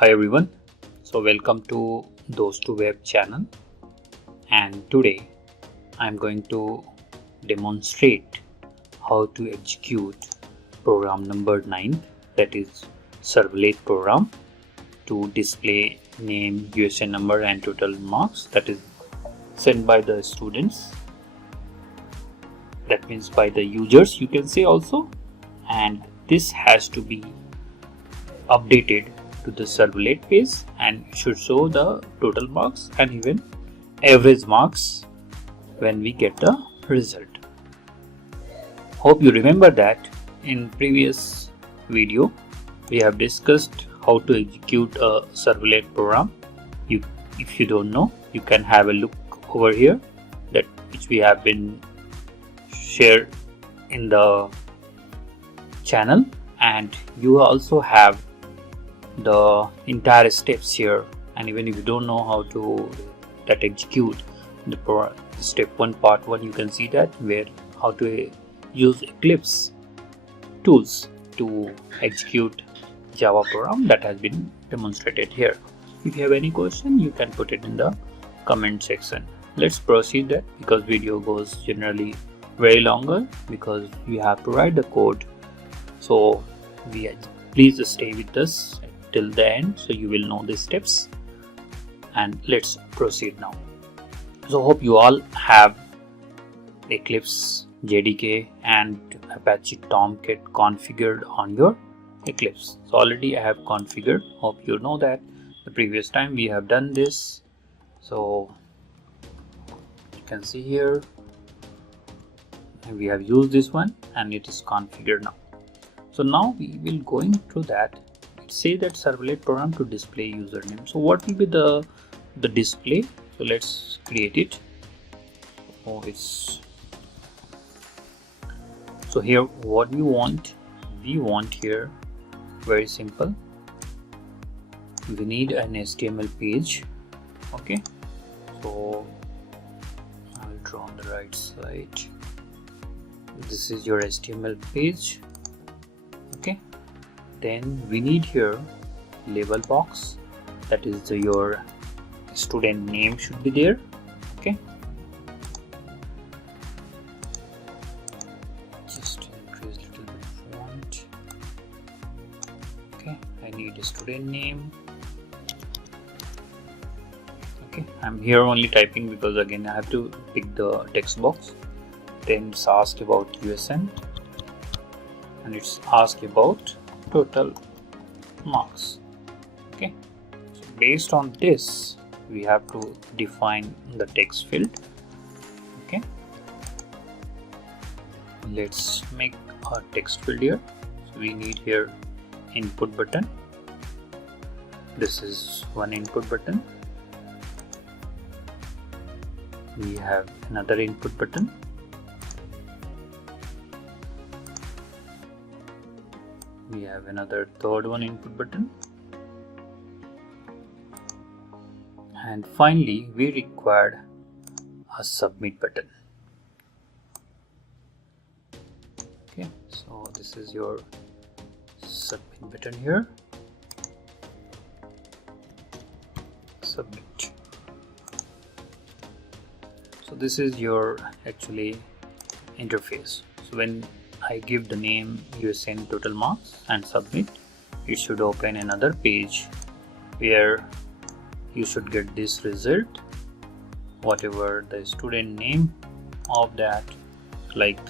Hi everyone, so welcome to Those Two Web channel, and today I'm going to demonstrate how to execute program number 9, that is Servlet program, to display name, USN number and total marks that is sent by the students, that means by the users you can say also, and this has to be updated to the Servlet page and should show the total marks and even average marks when we get the result. Hope you remember that in previous video we have discussed how to execute a Servlet program. If you don't know, you can have a look over here, that which we have been shared in the channel, and you also have the entire steps here. And even if you don't know how to execute the step 1 part 1, you can see that where how to use Eclipse tools to execute Java program, that has been demonstrated here. If you have any question, you can put it in the comment section. Let's proceed that, because video goes generally very longer because we have to write the code. So please stay with us till the end so you will know the steps, and let's proceed now. So hope you all have Eclipse JDK and Apache Tomcat configured on your Eclipse. So already I have configured, hope you know that the previous time we have done this. So you can see here we have used this one and it is configured now. So now we will going through that. Say that Servlet program to display username. So what will be the display? So let's create it. So here what we want here, very simple, we need an HTML page. Okay, so I will draw on the right side. This is your HTML page. Okay, then we need here label box, that is your student name should be there. Okay, just increase a little bit font. Okay, I need a student name. Okay, I'm here only typing because again I have to pick the text box. Then it's asked about USN and it's asked about total marks. Okay, so based on this we have to define the text field. Okay, let's make a text field here. So we need here input button. This is one input button. We have another input button. We have another third one input button, and finally we required a submit button. Okay, so this is your submit button here. Submit. So this is your actually interface. So when I give the name, USN, total marks and submit, it should open another page where you should get this result, whatever the student name of that, like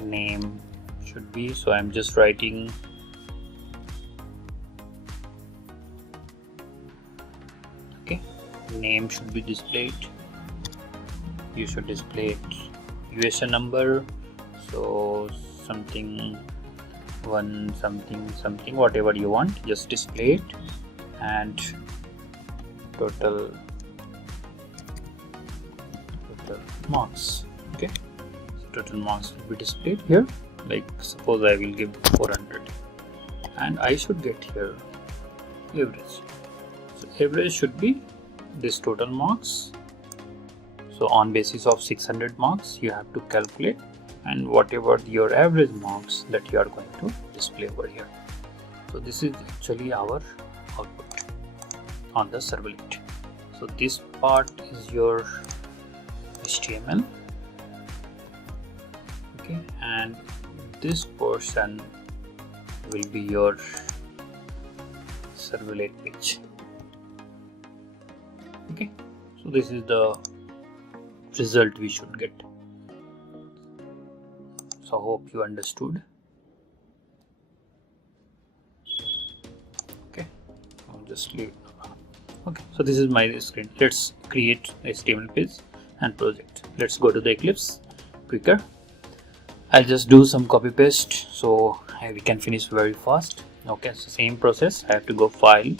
name should be. So I'm just writing okay, name should be displayed. You should display it USN number, so something one something whatever you want, just display it, and total marks. Okay, so total marks will be displayed here. Like suppose I will give 400 and I should get here average. So average should be this total marks. So on basis of 600 marks you have to calculate, and whatever your average marks that you are going to display over here. So this is actually our output. on the servlet. So this part is your HTML, okay, and this portion will be your servlet page. Okay, so this is the result we should get. So hope you understood. Okay, I'll just leave it. Okay, so this is my screen. Let's create HTML page and project. Let's go to the Eclipse quicker. I'll just do some copy paste so we can finish very fast. Okay, so same process. I have to go file,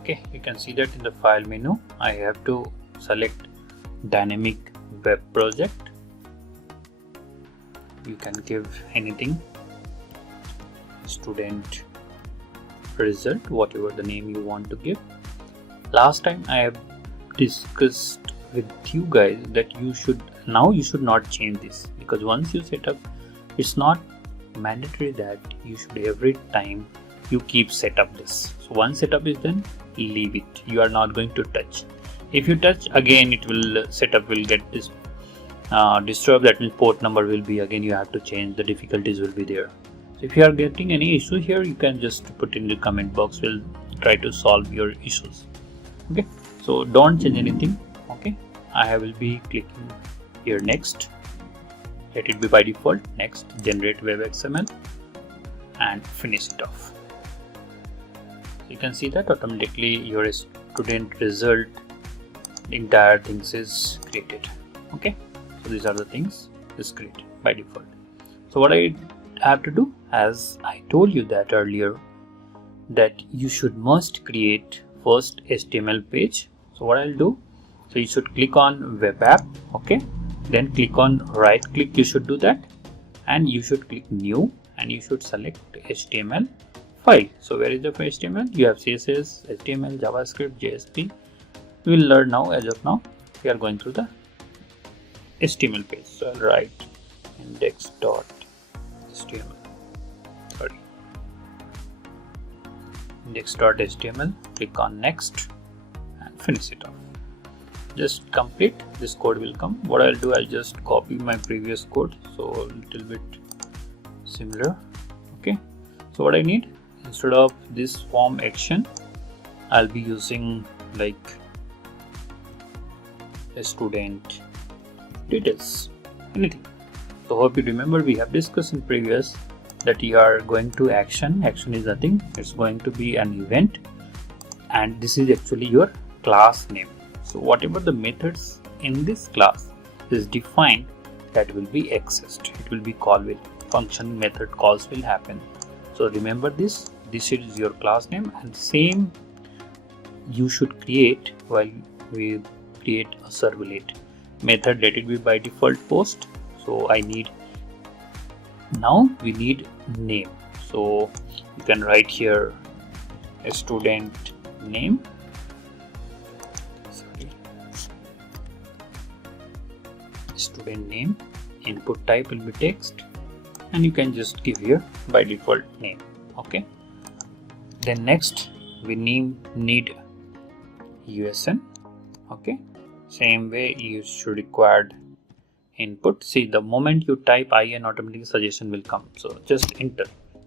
okay, you can see that in the file menu I have to select dynamic web project. You can give anything, student result, whatever the name you want to give. Last time I have discussed with you guys that you should not change this, because once you set up, it's not mandatory that you should every time you keep set up this. So once setup is done, leave it. You are not going to touch. If you touch again, it will setup will get this disturbed. That means port number will be again, you have to change, the difficulties will be there. So if you are getting any issue here, you can just put in the comment box. We'll try to solve your issues. Okay, so don't change anything. Okay, I will be clicking here next. Let it be by default. Next, generate web XML and finish it off. You can see that automatically your student result, the entire things is created. Okay, so these are the things is created by default. So what I have to do, as I told you that earlier, that you should must create first HTML page. So what I'll do, so you should click on web app, okay, then click on right click, you should do that, and you should click new and you should select HTML file. So where is the HTML? You have CSS, HTML, JavaScript, JSP. We will learn now. As of now, we are going through the HTML page. So I'll write index.html. Sorry, index.html. Click on next and finish it off. Just complete. This code will come. What I'll do, I'll just copy my previous code, so a little bit similar. Okay. So what I need, instead of this form action, I'll be using like a student details, anything. So hope you remember, we have discussed in previous that you are going to action. Action is nothing, it's going to be an event, and this is actually your class name. So whatever the methods in this class is defined, that will be accessed. It will be called with function, method calls will happen. So remember this is your class name, and same you should create while we create a servlet method. Let it be by default post. So I need, now we need name. So you can write here a student name. Sorry, student name. Input type will be text, and you can just give here by default name. Okay, then next we need USN. Okay, same way you should require input. See, the moment you type IN, automatically suggestion will come. So just enter,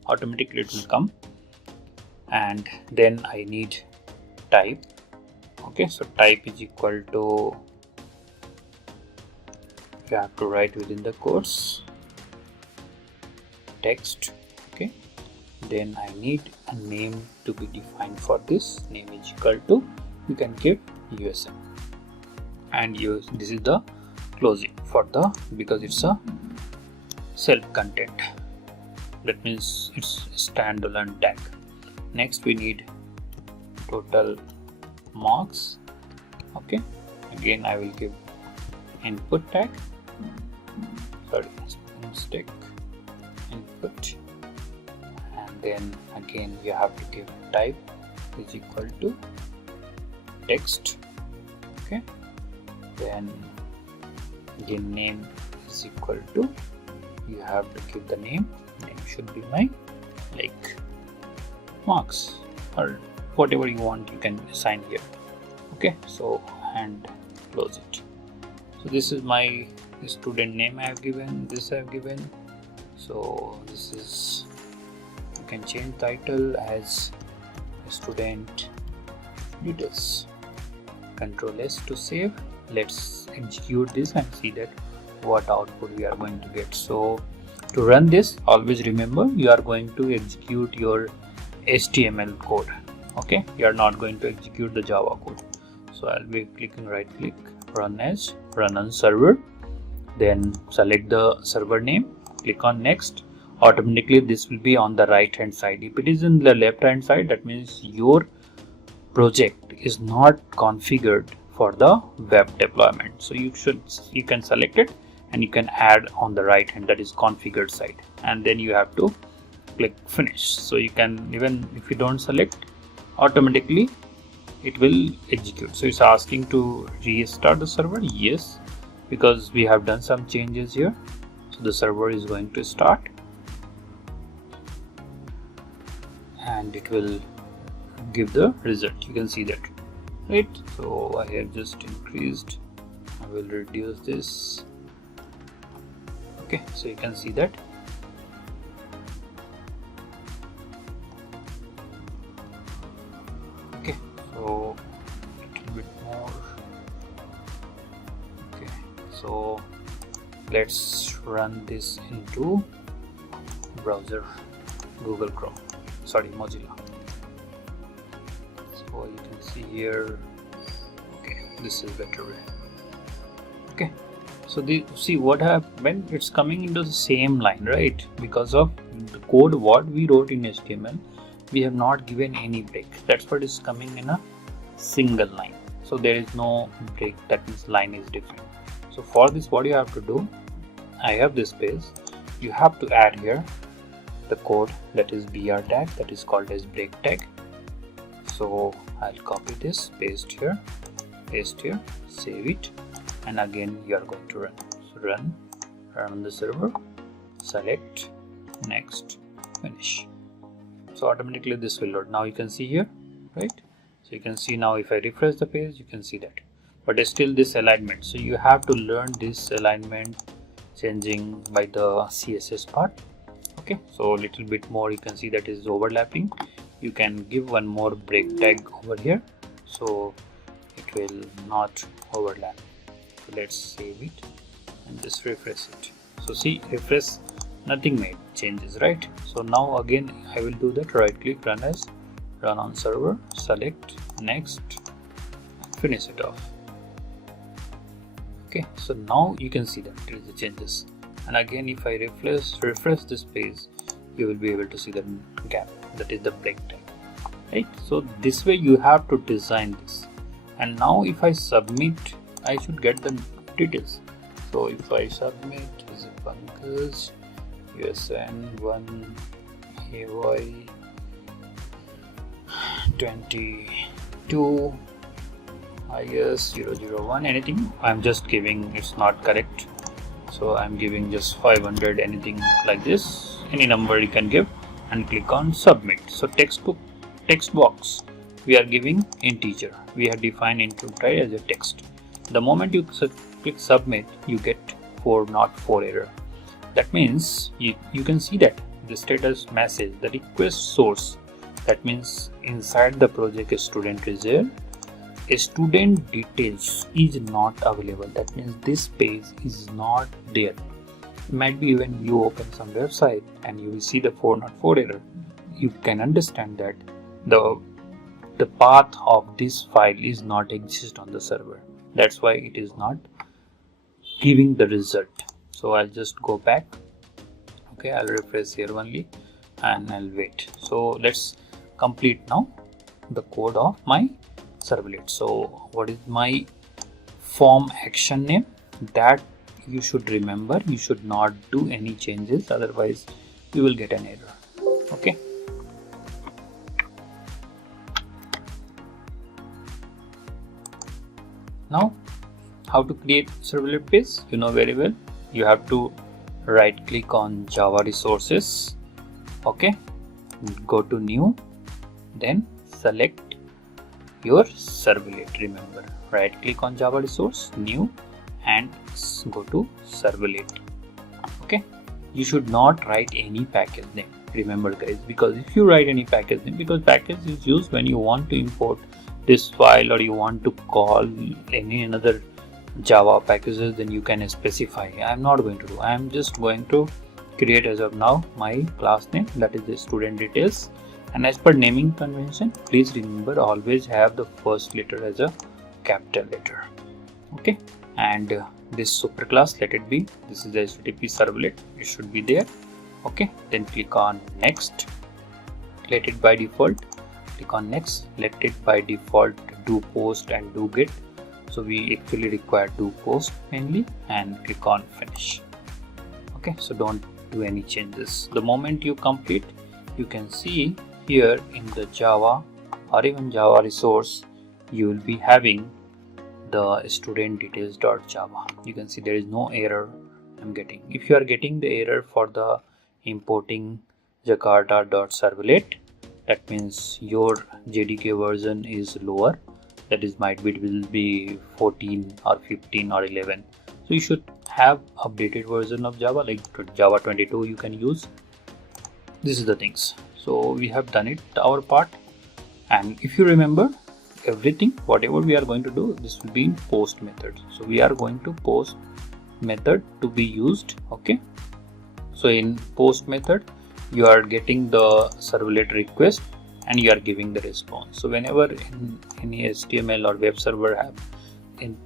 automatically it will come. And then I need type. Okay, so type is equal to, you have to write within the quotes, text. Okay, then I need a name to be defined for this. Name is equal to, you can give USN, and use, this is the closing for the, because it's a self content, that means it's standalone tag. Next we need total marks. Okay, again I will give input tag, sorry, mistake, input, and then again you have to give type is equal to text. Okay, then again name is equal to, you have to give the name should be my like marks or whatever you want, you can assign here. Okay, so and close it. So this is my student name I have given, this I have given. So this is, you can change title as student details. Control S to save. Let's execute this and see that what output we are going to get. So to run this, always remember you are going to execute your HTML code. Okay, you are not going to execute the Java code. So I'll be clicking right click, run as, run on server, then select the server name, click on next. Automatically this will be on the right hand side. If it is in the left hand side, that means your project is not configured for the web deployment. So you can select it and you can add on the right hand, that is configured side, and then you have to click finish. So you can, even if you don't select, automatically it will execute. So it's asking to restart the server. Yes, because we have done some changes here. So the server is going to start and it will give the result. You can see that, right? So I have just increased, I will reduce this. Okay, so you can see that. Okay, so a little bit more. Okay, so let's run this into browser, Google Chrome, sorry, Mozilla. So you can see here. Okay, this is better way. Okay, so see what happened, it's coming into the same line, right? Because of the code what we wrote in HTML, we have not given any break. That's what is coming in a single line. So there is no break, that means line is different. So for this, what you have to do, I have this space, you have to add here the code that is BR tag, that is called as break tag. So I'll copy this, paste here, save it, and again you are going to run. So run on the server, select, next, finish. So automatically this will load. Now you can see here, right? So you can see now if I refresh the page, you can see that. But it's still this alignment. So you have to learn this alignment changing by the CSS part. Okay, so a little bit more, you can see that is overlapping. You can give one more break tag over here, so it will not overlap. So let's save it and just refresh it. So see, refresh, nothing made changes, right? So now again I will do that, right click, run as, run on server, select, next, finish it off. Okay, so now you can see that there is the changes. And again if I refresh this page, you will be able to see the gap, that is the break tag, right? So this way you have to design this. And now if I submit, I should get the details. So if I submit, is it Pankaj USN 1 AY 22 IS 001, anything. I'm just giving, it's not correct, so I'm giving just 500, anything like this, any number you can give, and click on submit. So text box we are giving integer, we have defined input type as a text. The moment you click submit, you get 404 error. That means you can see that the status message, the request source, that means inside the project a student is there, a student details is not available. That means this page is not there. It might be when you open some website and you will see the 404 error, you can understand that the path of this file is not exist on the server. That's why it is not giving the result. So I'll just go back. Okay, I'll refresh here only and I'll wait. So let's complete now the code of my servlet. So what is my form action name? That you should remember, you should not do any changes, otherwise you will get an error. Okay, now how to create servlet page, you know very well. You have to right click on Java resources, okay, go to new, then select your servlet. Remember, right click on Java resource, new, and go to servlet. Okay, you should not write any package name, remember guys, because if you write any package name, because package is used when you want to import this file or you want to call any another Java packages, then you can specify. I am not going to do, I am just going to create as of now my class name, that is the student details. And as per naming convention, please remember, always have the first letter as a capital letter. Okay, and this superclass, let it be, this is the HTTP servlet, it should be there. Okay, then click on next, let it by default, click on next, let it by default do post and do get. So we actually require do post mainly, and click on finish. Okay, so don't do any changes. The moment you complete, you can see here in the Java or even Java resource, you will be having the student details.java. You can see there is no error I'm getting. If you are getting the error for the importing jakarta.servlet, that means your JDK version is lower, that is might be, it will be 14 or 15 or 11. So you should have updated version of Java, like Java 22 you can use. This is the things. So we have done it, our part. And if you remember everything, whatever we are going to do, this will be in post method. So we are going to post method to be used. Okay, so in post method you are getting the servlet request and you are giving the response. So whenever in any HTML or web server have in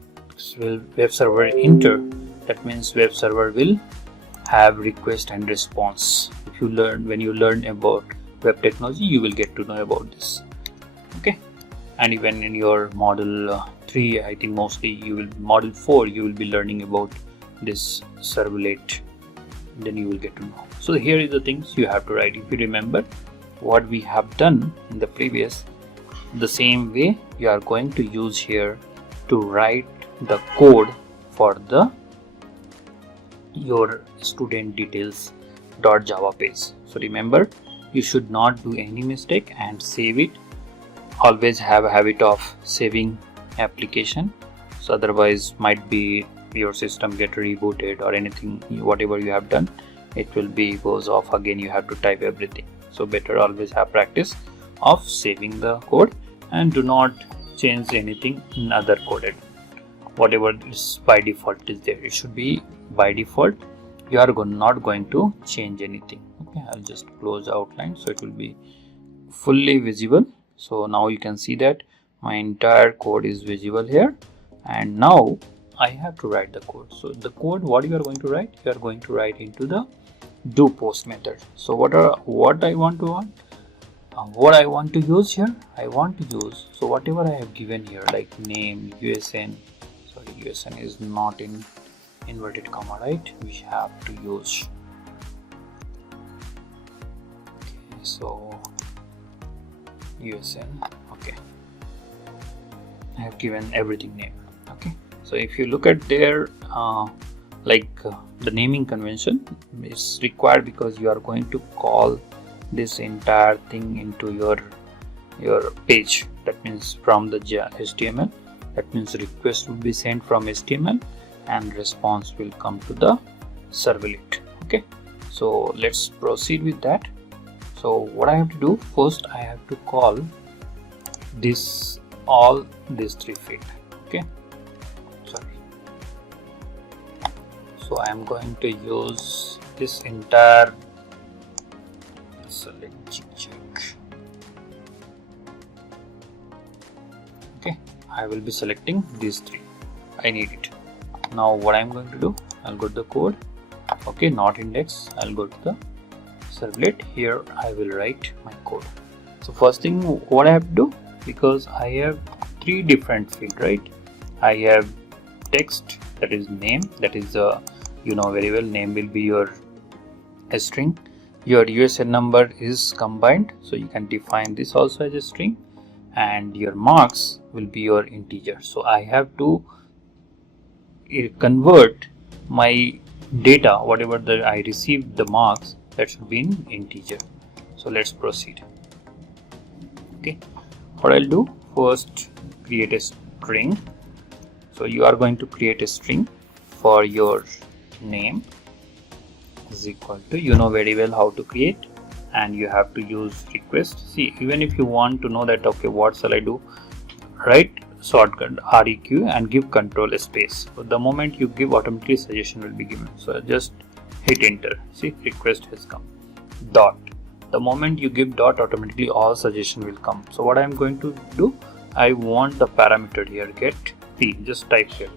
web server enter, that means web server will have request and response. If you learn, when you learn about web technology, you will get to know about this. Okay, and even in your model 3, I think mostly you will, model 4 you will be learning about this servlet, then you will get to know. So here is the things you have to write. If you remember what we have done in the previous, the same way you are going to use here to write the code for the your student details.java page. So remember, you should not do any mistake and save it. Always have a habit of saving application, so otherwise might be your system get rebooted or anything, whatever you have done, it will be goes off again, you have to type everything. So better always have practice of saving the code and do not change anything in other coded. Whatever is by default is there, it should be by default. You are not going to change anything. Okay, I'll just close the outline so it will be fully visible. So now you can see that my entire code is visible here, and now I have to write the code. So the code, what you are going to write, you are going to write into the do post method. So what I want to use here, I want to use, so whatever I have given here, like name, USN, sorry, USN is not in inverted comma, right? We have to use, okay, so USN, okay, I have given everything name. Okay, so if you look at there, the naming convention is required because you are going to call this entire thing into your page. That means from the HTML, that means request will be sent from HTML and response will come to the servlet. Okay, so let's proceed with that. So what I have to do, first I have to call this, all these three field. Okay, sorry, so I am going to use this entire select check. Okay, I will be selecting these three, I need it. Now what I am going to do, I'll go to the code. Okay, not index, I'll go to the servlet. Here I will write my code. So first thing what I have to do, because I have three different fields, right? I have text, that is name, that is you know very well, name will be your string. Your USN number is combined, so you can define this also as a string, and your marks will be your integer. So I have to convert my data, whatever that I received the marks, that should be in integer. So let's proceed. Okay, what I'll do, first create a string. So you are going to create a string for your name is equal to, you know very well how to create, and you have to use request. See, even if you want to know that, okay, what shall I do, write shortcut REQ and give control space. So the moment you give, automatically suggestion will be given. So just hit enter. See, request has come. Dot. The moment you give dot, automatically all suggestion will come. So what I am going to do, I want the parameter here, get p. Just type here.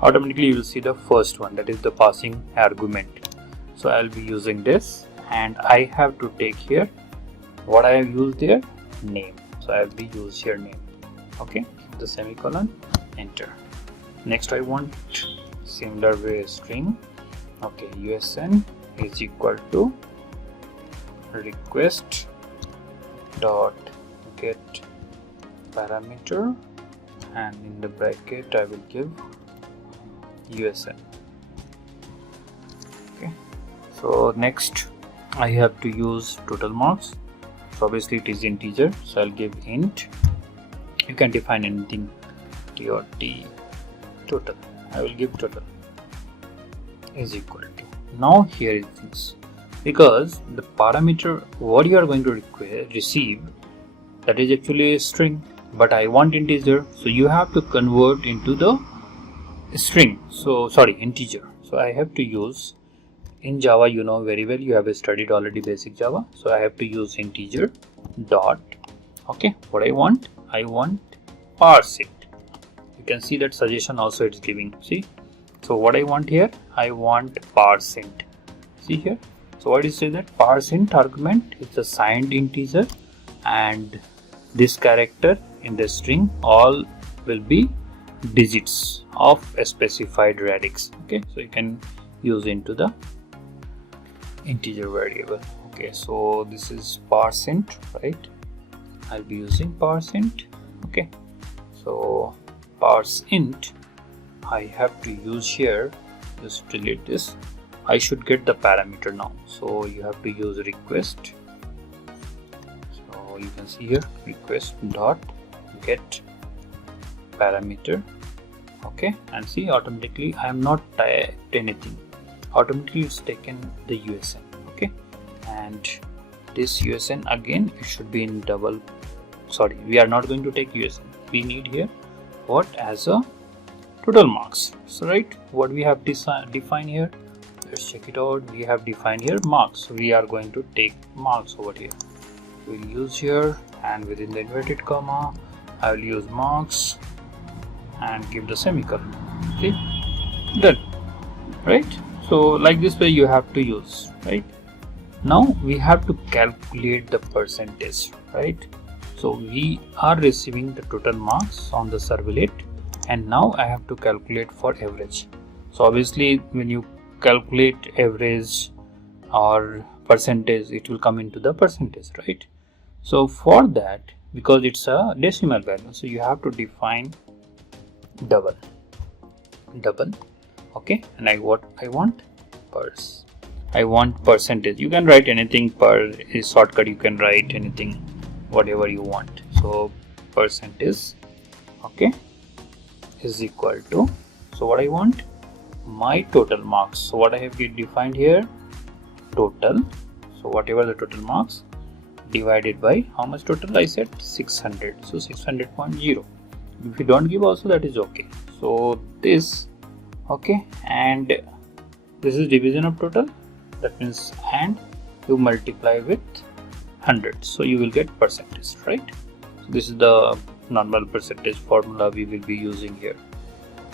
Automatically you will see the first one, that is the passing argument. So I'll be using this, and I have to take here what I have used there, name. So I'll be use here name. Okay, the semicolon, enter. Next I want similar way string. Okay, USN is equal to request dot get parameter, and in the bracket I will give USN. Okay, so next I have to use total marks. So obviously it is integer, so I'll give int. You can define anything, T or T, total. I will give total is equal to. Now here is this, because the parameter what you are going to receive, that is actually a string, but I want integer, so you have to convert into the string. So sorry, integer. So I have to use, in Java you know very well, you have studied already basic Java, so I have to use integer dot. Okay, what I want parse it. You can see that suggestion also it's giving. See, so what I want here, I want parse int. See here, so what is that parse int argument? It's a signed integer, and this character in the string all will be digits of a specified radix. Okay, so you can use into the integer variable. Okay, so this is parse int, right? I'll be using parse int. Okay, so parse int I have to use here. Just delete this. I should get the parameter now, so you have to use request. So you can see here request dot get parameter. Okay, and see, automatically I am not typed anything, automatically it's taken the USN. Okay, and this USN again, it should be in double. Sorry, we are not going to take USN. We need here what as a total marks. So right, what we have defined here, let's check it out. We have defined here marks, so we are going to take marks over here. We'll use here, and within the inverted comma I will use marks and give the semicolon. See, done, right? So like this way you have to use, right? Now we have to calculate the percentage, right? So we are receiving the total marks on the servlet, and now I have to calculate for average. So obviously when you calculate average or percentage, it will come into the percentage, right? So for that, because it's a decimal value, so you have to define double. Okay, and I want percentage. You can write anything per is shortcut, you can write anything whatever you want. So percentage, okay, is equal to, so what I want, my total marks. So what I have defined here, total. So whatever the total marks divided by how much total, I said 600, so 600.0. if you don't give also, that is okay. So this, okay, and this is division of total, that means, and you multiply with 100, so you will get percentage, right? So this is the normal percentage formula we will be using here.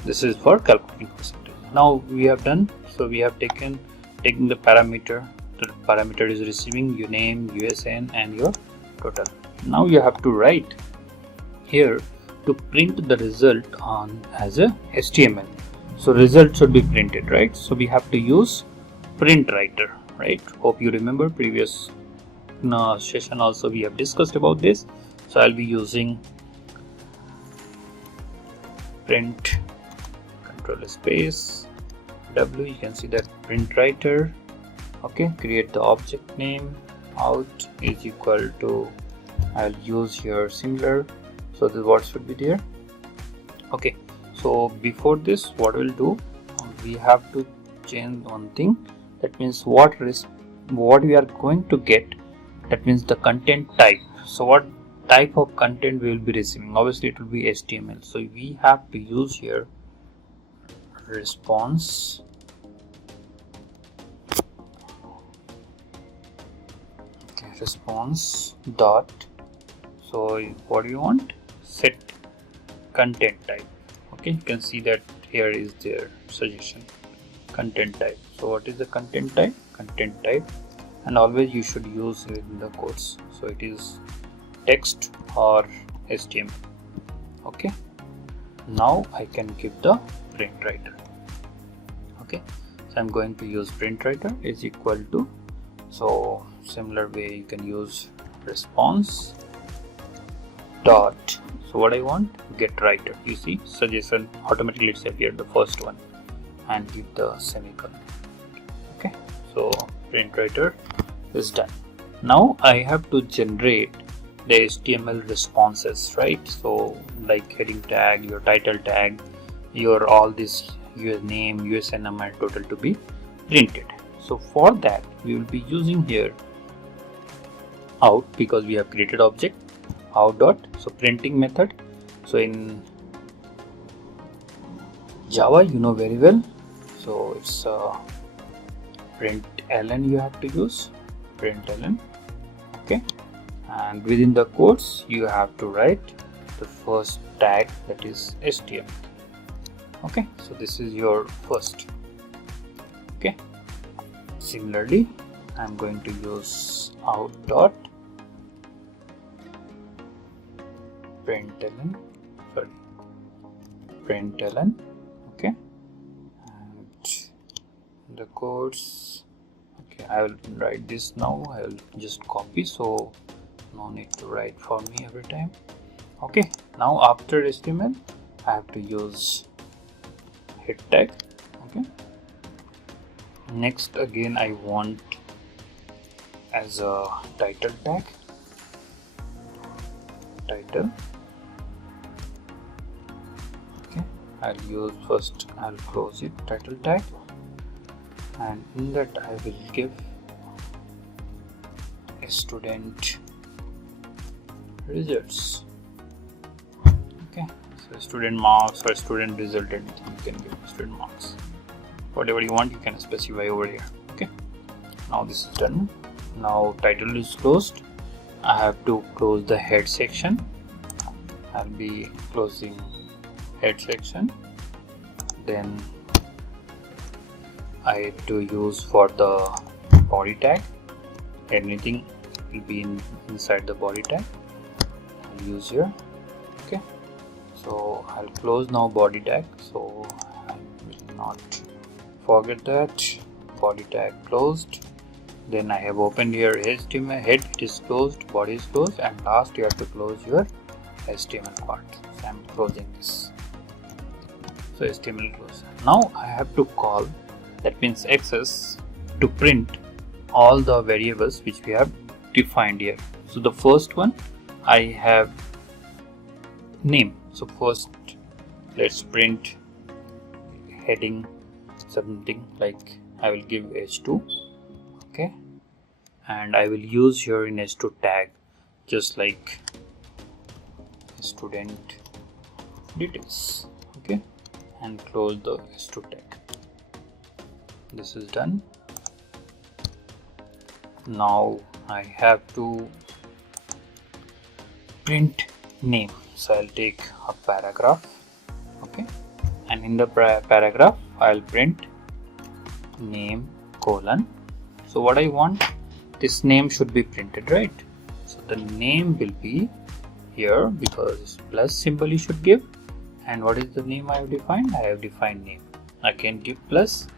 This is for calculating percentage. Now we have done, so we have taken the parameter. The parameter is receiving your name, USN, and your total. Now you have to write here to print the result on as a HTML. So result should be printed, right? So we have to use print writer, right? Hope you remember previous session also we have discussed about this. So I'll be using print control space W, you can see that print writer. Okay, create the object name. Out is equal to, I'll use here similar, so the what should be there. Okay, so before this, what we'll do, we have to change one thing. That means what we are going to get, that means the content type. So what type of content we will be receiving? Obviously it will be HTML, so we have to use here response dot, so what do you want? Set content type. Okay, you can see that here is their suggestion, content type. So what is the content type? Content type, and always you should use it in the quotes, so it is text or HTML. Okay, now I can give the print writer. Okay, so I'm going to use print writer is equal to, so similar way you can use response dot, so what I want, get writer. You see suggestion automatically it's appear the first one, and give the semicolon. Okay, so print writer is done. Now I have to generate the HTML responses, right? So like heading tag, your title tag, your all this, your name, USN number, total to be printed. So for that we will be using here out, because we have created object out dot, so printing method. So in Java you know very well, so it's println you have to use, println. Okay, and within the quotes you have to write the first tag, that is HTML. Okay, so this is your first. Okay, similarly I'm going to use out dot println, okay, and the quotes. Okay, I will write this now. I will just copy, so no need to write for me every time. Okay, now after HTML I have to use head tag. Okay, next again I want as a title tag, title. Okay, I'll use first, I'll close it, title tag, and in that I will give a student results. Okay, so student marks or student result, anything you can give student marks, whatever you want you can specify over here. Okay, now this is done. Now title is closed. I have to close the head section. I'll be closing head section. Then I have to use for the body tag, anything will be inside the body tag. I'll use here. Okay, so I'll close now body tag, so I will not forget that. Body tag closed. Then I have opened here HTML, head it is closed, body is closed, and last you have to close your HTML part. So I'm closing this. So HTML closed. Now I have to call, that means access, to print all the variables which we have defined here. So the first one I have name. So first let's print heading something like, I will give h2. Okay, and I will use here in h2 tag just like student details. Okay, and close the h2 tag. This is done. Now I have to print name, so I'll take a paragraph. Okay, and in the paragraph I'll print name colon. So what I want, this name should be printed, right? So the name will be here because plus symbol you should give. And what is the name I have defined? I have defined name. I can give plus.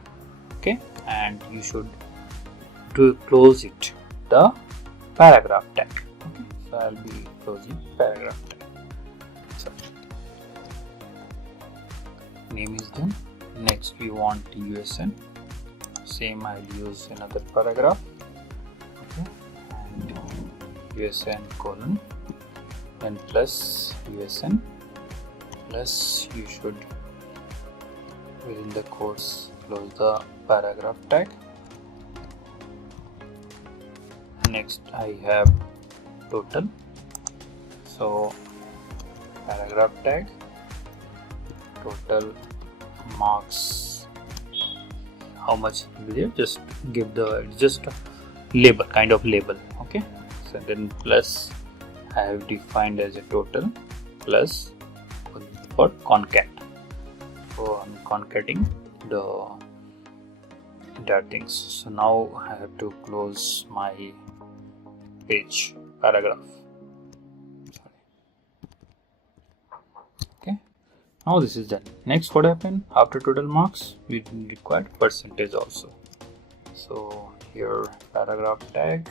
Okay, and you should to close it the paragraph tag. Okay, so I'll be closing paragraph tag. So name is done. Next we want USN. Same, I'll use another paragraph. Okay, and USN colon, then plus USN, plus you should within the quotes close the paragraph tag. Next I have total, so paragraph tag, total marks, how much will be there, just give the just a label, kind of label. Okay, so then plus I have defined as a total plus for concat, so I'm concating the entire things. So now I have to close my page paragraph. Okay, now this is done. Next, what happened after total marks? We require percentage also. So here paragraph tag,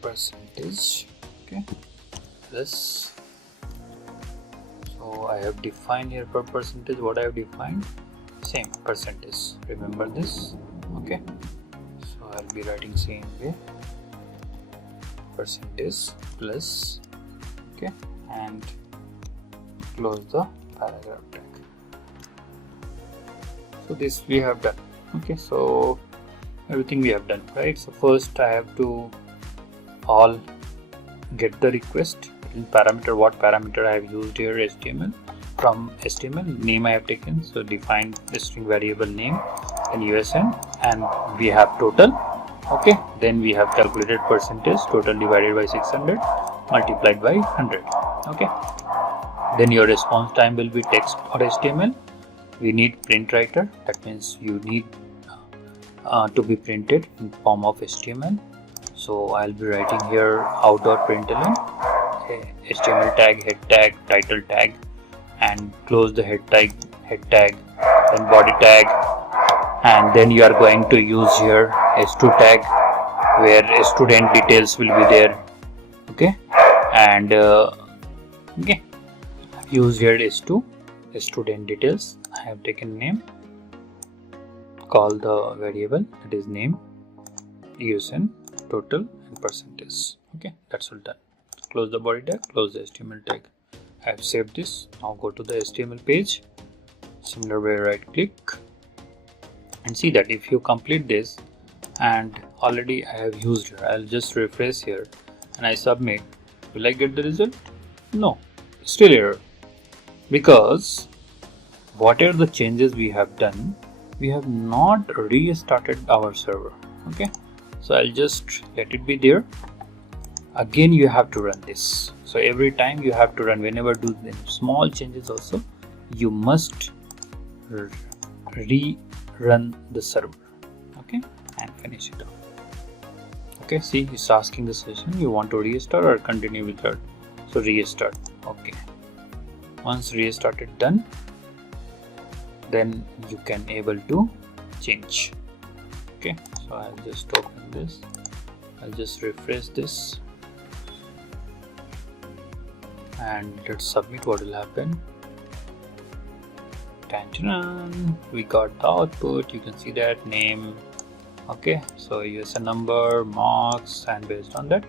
percentage. Okay, plus, so I have defined here for percentage what I have defined, same percentage, remember this. Okay, so I'll be writing same way, percentage plus, okay, and close the paragraph tag. So this we have done. Okay, so everything we have done, right? So first I have to all get the request in parameter. What parameter I have used here? HTML. From HTML name I have taken, so define the string variable name and USN, and we have total. Okay, then we have calculated percentage, total divided by 600 multiplied by 100. Okay, then your response time will be text or HTML. We need print writer, that means you need to be printed in form of HTML. So I'll be writing here out.println, HTML tag, head tag, title tag, and close the head tag, then body tag, and then you are going to use here S2 tag where student details will be there. Okay, and okay, use here S2 student details. I have taken name, call the variable that is name, USN, total and percentage. Okay, that's all done. Close the body tag, close the HTML tag. I have saved this. Now go to the HTML page, similar way right click, and see that if you complete this, and already I have used here, I'll just refresh here and I submit. Will I get the result? No, still error, because whatever the changes we have done, we have not restarted our server. Okay, so I'll just let it be there. Again you have to run this, so every time you have to run, whenever do the small changes also, you must rerun the server. Okay, and finish it off. Okay, see, it's asking the session, you want to restart or continue with that, so restart. Okay, once restarted done, then you can able to change. Okay, so I'll just open this, I'll just refresh this, and let's submit. What will happen? We got the output. You can see that name. Okay, so USN number, marks, and based on that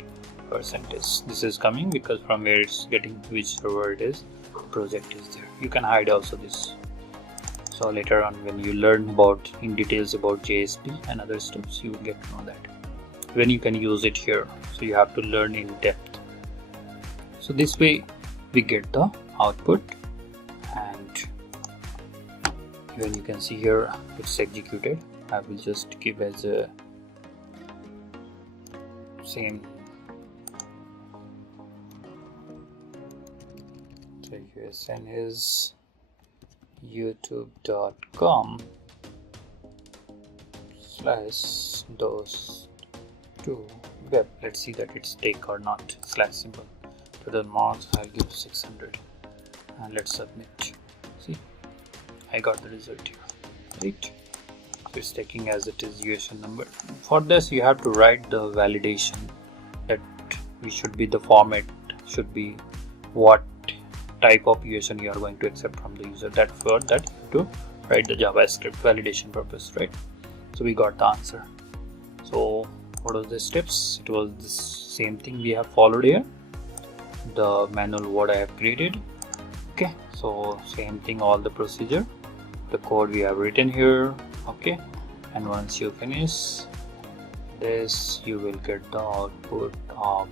percentage. This is coming because from where it's getting, which server it is, project is there. You can hide also this. So later on when you learn about in details about JSP and other steps, you will get to know that when you can use it here. So you have to learn in depth. So this way we get the output, and when you can see here it's executed. I will just give as a same. So USN is youtube.com/those2web. Let's see that it's take or not. /symbol. Total marks I'll give 600, and let's submit. See, I got the result here, right? So it's taking as it is USN number. For this you have to write the validation that the format should be what type of USN you are going to accept from the user. That for that you have to write the JavaScript validation purpose, right? So we got the answer. So what was the steps? It was the same thing we have followed here, the manual what I have created. Okay, so same thing, all the procedure, the code we have written here. Okay, and once you finish this, you will get the output of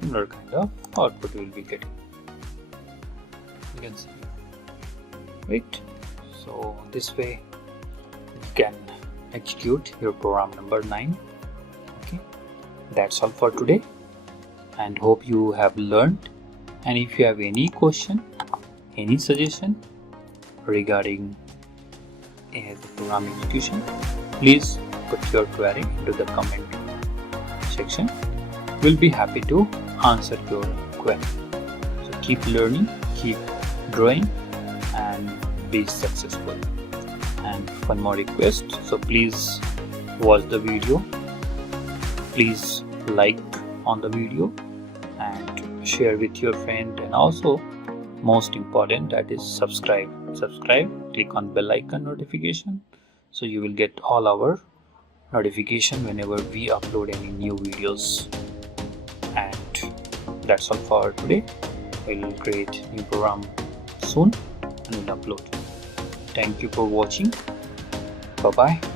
similar kind of output you will be getting. You can see, right? So this way you can execute your program number 9. Okay, that's all for today, and hope you have learned. And if you have any question, any suggestion regarding the program execution, please put your query into the comment section. We'll be happy to answer your query. So keep learning, keep drawing, and be successful. And one more request, so please watch the video, please like on the video and share with your friend, and also most important, that is subscribe, click on bell icon notification, so you will get all our notification whenever we upload any new videos. And that's all for today. We'll create new program soon and we'll upload. Thank you for watching. Bye bye.